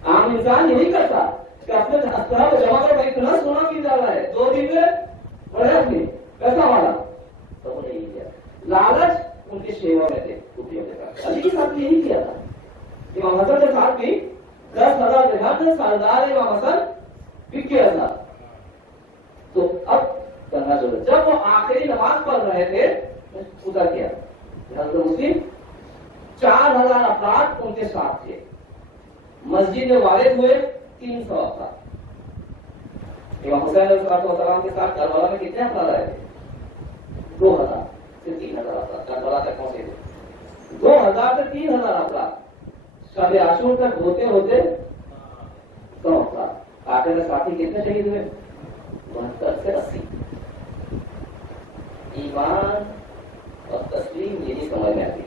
عام انسان یہی کرتا کہ اپنے اسلحہ کو جمع کرو, اتنا سونا کی جا رہا ہے, 2 دن میں بڑھے اپنی پیسہ والا. تو وہ نہیں کیا. لالچ ان کے شیوا میں تھے کوفیوں کے ساتھ. علی کے ساتھ یہی کیا تھا. امام حسن کے ساتھ بھی 10,000 درہم سے سردار امام حسن بک گیا تھا. تو اب کرنا چاہیے. جب وہ آخری نماز پڑھ رہے تھے خدا کیا حضرت مسلم 4,000 افراد ان کے ساتھ تھے. مسجد میں وارد ہوئے 300 افراد. امام حسین علیہ السلام کے ساتھ کربلا میں کتنے افراد آئے تھے؟ 2,000 سے 3,000 افراد کربلا تک پہنچے تھے. 2,000 سے 3,000 افراد شب عاشور تک ہوتے ہوتے 100 افراد. آخر میں ساتھی کتنے شہید ہوئے؟ 72 سے 80. ایمان اور تسلیم یہی سمجھ میں آتی ہے.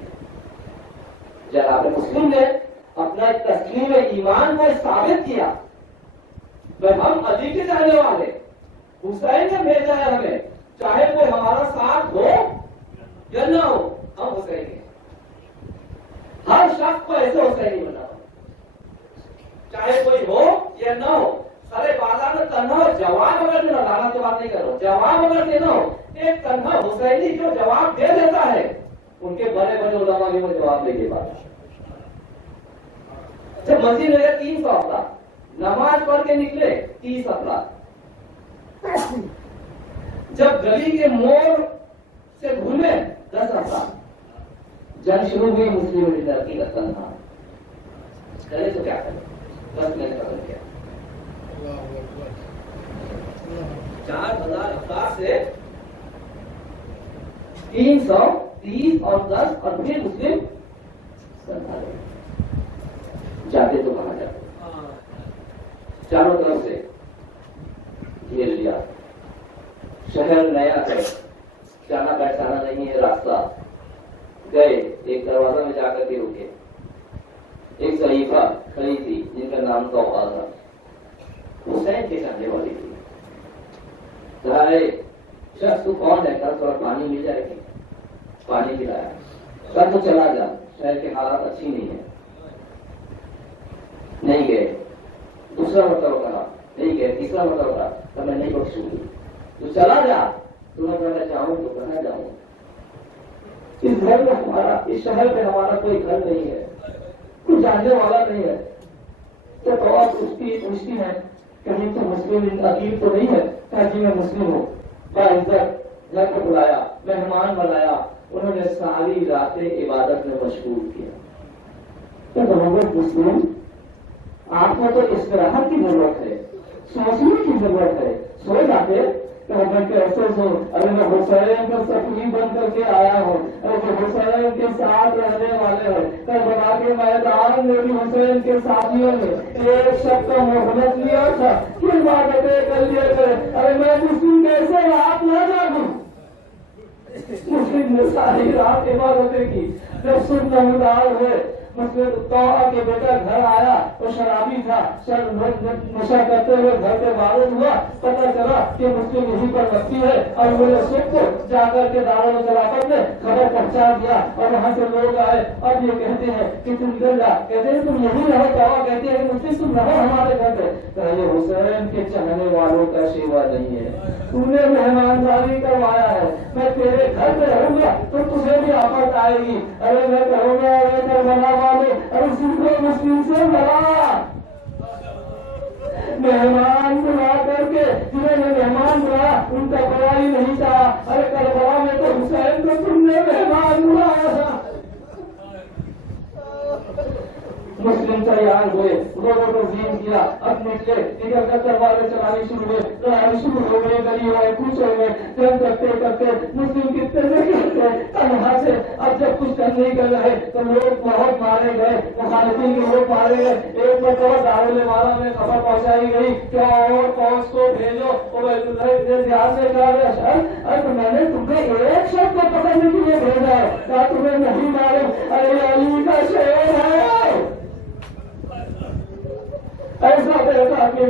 جناب مسلم نے اپنا تسلیم ایمان کو ثابت کیا. ہم علی کے جانے والے, حسین نے بھیجا ہے ہمیں, چاہے کوئی ہمارا ساتھ ہو یا نہ ہو, ہم حسین کے. ہر شخص کو ایسے حسین ہی بنا, چاہے کوئی ہو یا نہ ہو. سارے بازار میں تنہا ہو, جواب اگر دینا, لانا سے بات نہیں کرو, جواب اگر دینا ہو, ایک تنہا حسینی جو جواب دے دیتا ہے, ان کے بڑے بڑے علماء بھی وہ جواب دے کے پاتا. جب مسجد میں 300 افراد نماز پڑھ کے نکلے 30 افراد. جب گلی کے موڑ سے گھومے 10 افراد. جنگ شروع ہوئی مسلم لڑکی کا تنہا. کرے تو کیا کرے, بس میں نے قتل کیا. 4,000 افراد سے 330 اور 10 اور پھر مسلم جاتے تو کہاں جاتے؟ چاروں طرف سے گھیر لیا، شہر نیا ہے، جانا پہچانا نہیں ہے راستہ. گئے ایک دروازہ میں جا کر کے رکے. ایک ضعیفہ کھڑی تھی جن کا نام توقع تھا، حسین کے چاہنے والی تھی. کہا ہے شخص تو کون ہے؟ کہا تھوڑا پانی مل جائے گی. پانی پلایا. کہا تو چلا جا، شہر کے حالات اچھی نہیں ہے. نہیں گئے. دوسرا مرتبہ کہا نہیں گئے. تیسرا مرتبہ کہا تو میں نہیں بخشوں گی، تو چلا جا. تمہیں میں چاہوں تو کہاں جاؤں؟ اس گھر میں ہمارا، اس شہر میں ہمارا کوئی گھر نہیں ہے، کوئی جاننے والا نہیں ہے. تو آپ اس کی پوچھتی ہیں کہیں تو مسلم عقیل تو نہیں ہے؟ کہا جی میں مسلم ہوں. باعزت گھر کو بلایا، مہمان بنایا. انہوں نے ساری راتیں عبادت میں مشغول کیا. تو محمد مسلم آپ کو تو استراحت کی ضرورت ہے، سوچنے کی ضرورت ہے. سو جاتے میں کیسے سو؟ ارے میں حسین کا سفری بن کر کے آیا ہوں، حسین کے ساتھ رہنے والے ہیں. کربلا کے میدان میں بھی حسین کے ساتھیوں نے ایک شخص کا مہلت لیا تھا کہ عبادتیں کر لیا کرے. ارے میں مسلم کیسے رات نہ جاگوں؟ مسلم نے ساری رات عبادتیں کی. جب سن نمودار ہوئے مسجد توحا کے بیٹا گھر آیا، وہ شرابی تھا، نشہ کرتے ہوئے گھر پہ معلوم ہوا. پتہ چلا کہ مسلم یہیں پر بستی ہے، اور انہوں نے سب کو جا کر کے دارالخلافت میں خبر پہنچا دیا. اور وہاں سے لوگ آئے. اب یہ کہتے ہیں کہ تم ادھر جا، کہتے ہیں تم یہیں رہو. توحا کہتے ہیں کہ مفتی تم رہو ہمارے گھر پہ. یہ حسین کے چاہنے والوں کا شیوا نہیں ہے، تم نے مہمانداری کروایا ہے. میں تیرے گھر پہ رہوں گا تو تجھے بھی آفت آئے گی. ارے میں کہوں گا کربلا والے ارے سکھ مسلم سے لڑا. مہمان بلا کر کے جنہوں نے مہمان بلایا ان کا بڑائی نہیں چاہا. ارے کربلا میں تو حسین کو تم نے مہمان بلایا تھا. مسلم تیار ہوئے، لوگوں کو زین کیا. اب نکلے، نکل کر تلواریں چلانی شروع ہوئے. لڑائی شروع ہو گئی، گلی ہوئے، پوچھے ہوئے. جنگ کرتے کرتے مسلم کتنے نکلتے تنہا سے. اب جب کچھ کر نہیں کر رہے تو لوگ بہت مارے گئے، مخالفین کے لوگ مارے گئے. ایک مرتبہ دارالمعارف میں خبر پہنچائی گئی کہ اور فوج کو بھیجو. دھیان سے کہا گیا ارے میں نے تمہیں ایک شخص کو پکڑنے کے لیے بھیجا ہے، کیا تمہیں نہیں معلوم ارے علی کا شعر ہے؟ ایسا کہتا کہ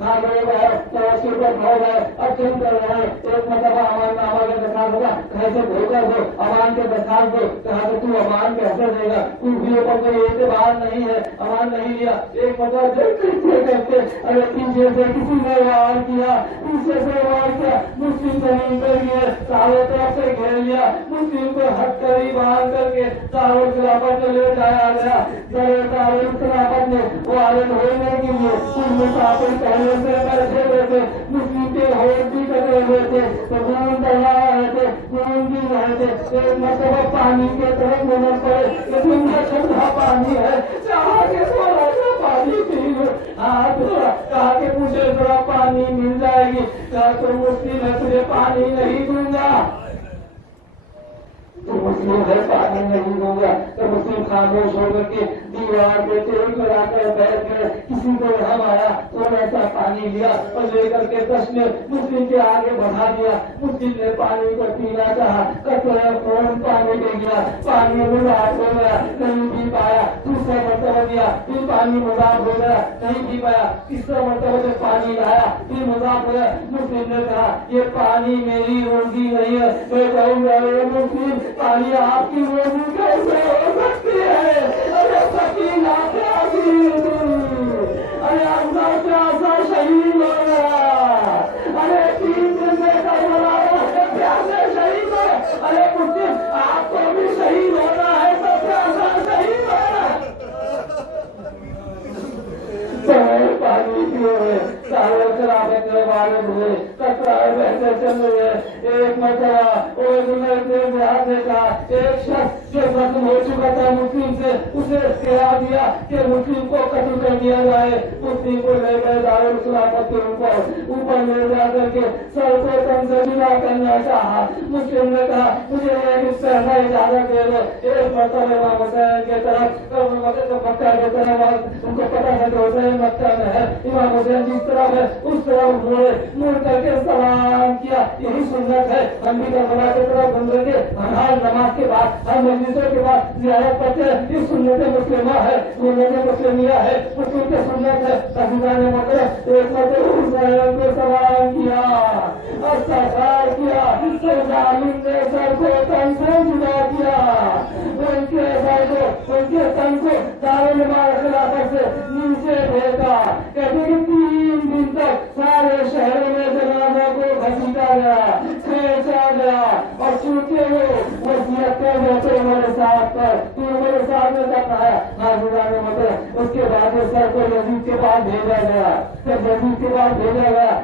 ہاں لوگ ہے تو اس کے اوپر بھاؤ ہے. اب جنگ کر رہے ہیں. ایک مرتبہ امان نامہ کا درخواست ہوگا، کیسے دھوکہ دو امان کے درخواست دو. کہا کہ تو امان کیسے دے گا؟ کوئی اعتبار نہیں ہے، امان نہیں لیا. ایک مرتبہ جنگ کرتے کرتے ارے پیچھے سے کسی نے وار کیا، پیچھے سے وار کیا. مسلم زمین کر گئے، چاروں طرف سے گھیر لیا. مسلم کو ہٹ کر ہی باہر کر کے دارالخلافت میں لے جایا گیا. دارالخلافت میں وارن ہونے کی کچھ مسافر پہلے سے بیٹھے ہوئے تھے. مسلم کے ہوٹ بھی کٹے ہوئے تھے، خون بہا رہے تھے، خون بھی رہے تھے. ایک مرتبہ پانی کے طرف نظر پڑے، لیکن یہ ٹھنڈا پانی ہے، چاہا کہ تھوڑا سا پانی پی لو. ہاتھ کہا کہ مجھے ذرا پانی مل جائے گی. کہا تو مسلم ہے، تجھے پانی نہیں دوں گا. تو مسلم ہے پانی نہیں دوں گا. تو مسلم خاموش ہو کر کے دیوار پہ تیل لگا کر بیٹھ گئے. کسی کو رحم آیا تھوڑا سا پانی لیا اور لے کر کے دس نے مسلم کے آگے بڑھا دیا. مسلم نے پانی کو پینا چاہا، کٹورا فون پانی دے گیا. پانی مذاق ہو گیا، نہیں پی پایا. دوسرا مرتبہ دیا، پھر پانی مذاق ہو گیا، نہیں پی پایا. تیسرا مرتبہ جب پانی لایا پھر مذاق ہو گیا. مسلم نے کہا یہ پانی میری روزی نہیں ہے. میں کہوں گا مسلم پانی آپ کی روزی کیسے ہو سکتی ہے؟ ارے سکین آپ ارے اندر پیاسا شہید ہو گیا. ارے 3 دن میں کربلا کے پیاسے شہید ہو. ارے مسلم آپ کو بھی شہید ہونا ہے تو پیاسا شہید ہونا ہے. پانی پیے ہوئے صحابت کے بارے ہوئے ٹکرائے بہتے چل رہے ہیں. ایک مرتبہ اور دیکھا ایک شخص جو ختم ہو چکا تھا مسلم سے, اسے کہا دیا کہ مسلم کو قتل کر دیا جائے. مسلم کو لے گئے دارالخلافت کے اوپر لے جا کر کے سر کو تن سے جدا کرنا چاہا. مسلم نے کہا مجھے ایک پیسہ اجازت دے دو. ایک مرتبہ امام حسین کی طرف مکہ کی طرف ان کو پتا ہے کہ حسین مکہ میں ہے. امام حسین جس طرف ہے اس طرف مڑ کر کے سلام کیا. یہی سنت ہے. ہم بھی کربلا کی طرف گزر کے ہر نماز کے بعد ہر مجلسوں کے بعد زیارت کرتے ہیں. یہ سنت مسلمہ ہے, سنت مسلمیہ ہے, مسلم کی سنت ہے. حضرت نے مطلب ایک مرتبہ حسین کو سلام کیا, استغفار کیا. ظالم نے سر کو تن سے جدا کیا. ان کے سر کو, ان کے تن کو دارالخلافت سے نیچے پھینکا. کہتے کہ 3 دن تک سارے شہروں میں جنازہ کو گھسیٹا گیا, کھینچا گیا. اور چونکہ وہ وصیت کر دیتے میرے ساتھ پر, تو میرے ساتھ میں کرنا ہے. حاضران مطلب اس کے بعد سر کو یزید کے پاس بھیجا گیا. جب یزید کے پاس بھیجا گیا,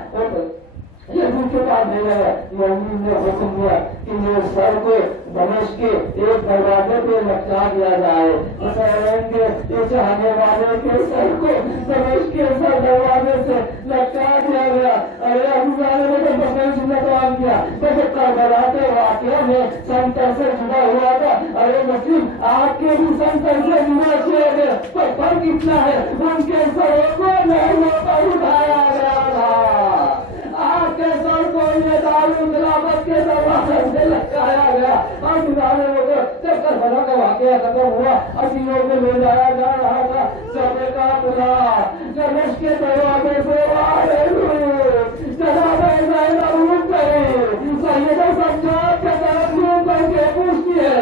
یزید کے پاس بھیجا گیا, یزید نے حکم دیا کہ یہ سر کو دمشق کے ایک دروازے پہ لٹکا دیا جائے. حسین کے یہ چاہنے والے کے سر کو دمشق کے سر دروازے سے لٹکا دیا گیا. ارے حضرت نے تو بسن سنتوان کیا. جب کربلا کے واقعہ میں سنتر سے جدا ہوا تھا. ارے مسلم آپ کے بھی سنتر سے جدا کیے گئے, تو فرق اتنا ہے ان کے سروں کو محلوں پر اٹھایا گیا تھا. آپ کے سر کو یہ دارالخلافت کے دروازے سے لٹکایا گیا. اور گزارے ہو گئے. جب کربلا کا واقعہ ختم ہوا, اسیروں کو لے جایا جا رہا تھا. سب کا خدا دمشق کے دروازے سے آئے جناب زینب روک گئے. سیدہ سجاد کے طرف روک کر کے پوچھتی ہے,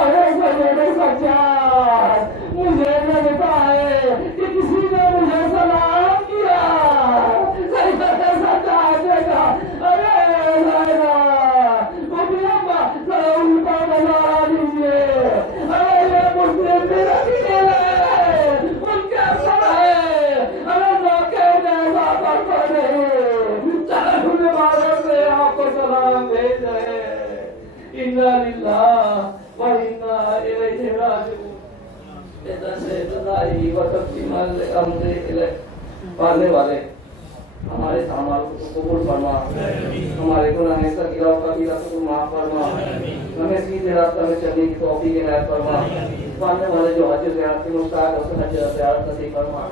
ارے سیدہ سجاد مجھے لگتا ہے کہ کسی نے مجھے سلام کیا. سیدہ سجاد نے کہا ارے زینب ذرا ان کا نظارہ لیجیے. ارے یہ مسلم بھی رکھنے لگے, ان کے سر ہے. ارے موقع جیسا پر نہیں, چاہے مبارک سے آپ کو سلام بھیج رہے. انا للہ و انا الیہ راجعون. پڑھنے والے ہمارے اعمال کو قبول فرما, ہمارے گناہ صغیرہ و کبیرہ کو معاف فرما, ہمیں سیدھے راستہ میں چلنے کی توفیق عنایت فرما. پڑھنے والے جو حج زیارت کے مشتاق ہیں اسے حج زیارت نصیب فرما.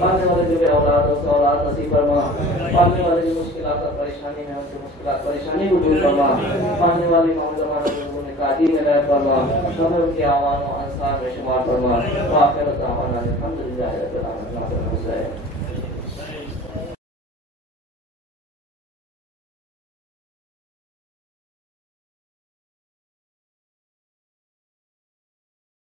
پڑھنے والے جو بے اولاد ہیں اسے اولاد نصیب فرما. پڑھنے والے جو مشکلات اور پریشانی میں ہیں اسے مشکلات پریشانی کو دور فرما. پڑھنے والے امام زمانہ جو انہوں نے قادی میں عنایت فرما, ہمیں ان کے اعوان و انصار میں شمار فرما. وآخر دعوانا الحمدللہ رب العالمین.